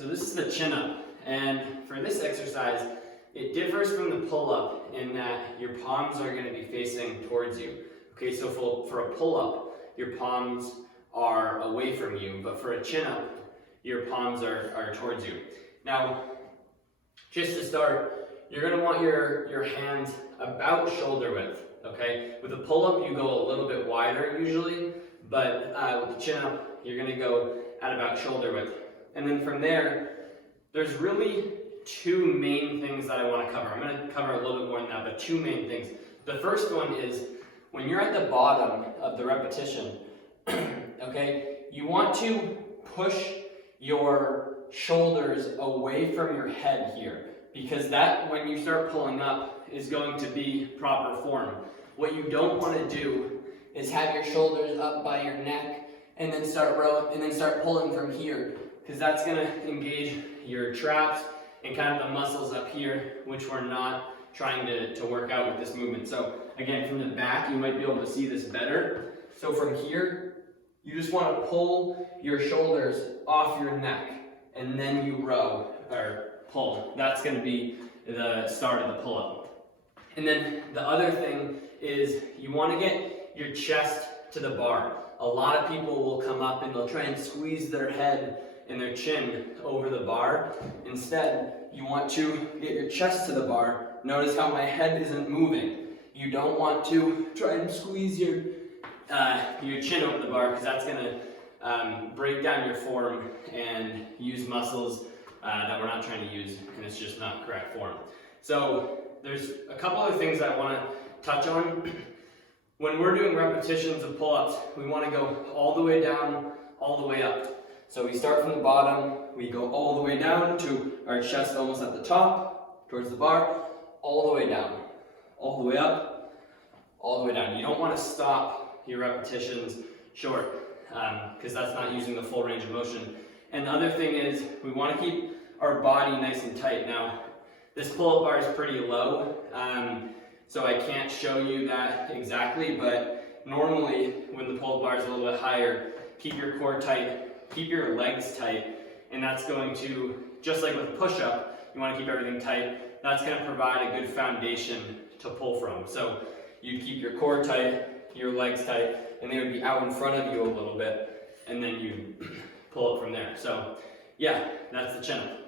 So this is the chin up, and for this exercise, it differs from the pull up in that your palms are going to be facing towards you. Okay, so for a pull up, your palms are away from you, but for a chin up, your palms are towards you. Now, just to start, you're going to want your hands about shoulder width. Okay, with a pull up, you go a little bit wider usually, but with the chin up, you're going to go at about shoulder width. And then from there, there's really two main things that I want to cover. I'm going to cover a little bit more than that, but two main things. The first one is when you're at the bottom of the repetition, okay, you want to push your shoulders away from your head here, because that, when you start pulling up, is going to be proper form. What you don't want to do is have your shoulders up by your neck and then start rowing and then start pulling from here, because that's going to engage your traps and kind of the muscles up here, which we're not trying to work out with this movement. So again, from the back, you might be able to see this better. So from here, you just want to pull your shoulders off your neck, and then you row or pull. That's going to be the start of the pull-up. And then the other thing is you want to get your chest to the bar. A lot of people will come up and they'll try and squeeze their head and their chin over the bar. Instead, you want to get your chest to the bar. Notice how my head isn't moving. You don't want to try and squeeze your chin over the bar, because that's going to break down your form and use muscles that we're not trying to use, and it's just not correct form. So there's a couple other things I want to touch on. When we're doing repetitions of pull-ups, we want to go all the way down, all the way up. So we start from the bottom, we go all the way down to our chest almost at the top, towards the bar, all the way down, all the way up, all the way down. You don't want to stop your repetitions short, because that's not using the full range of motion. And the other thing is, we want to keep our body nice and tight. Now, this pull-up bar is pretty low, so I can't show you that exactly, but normally when the pull-up bar is a little bit higher, keep your core tight, keep your legs tight, and that's going to, just like with a push-up, you want to keep everything tight. That's going to provide a good foundation to pull from. So you keep your core tight, your legs tight, and they would be out in front of you a little bit, and then you pull up from there. So yeah, that's the chin up.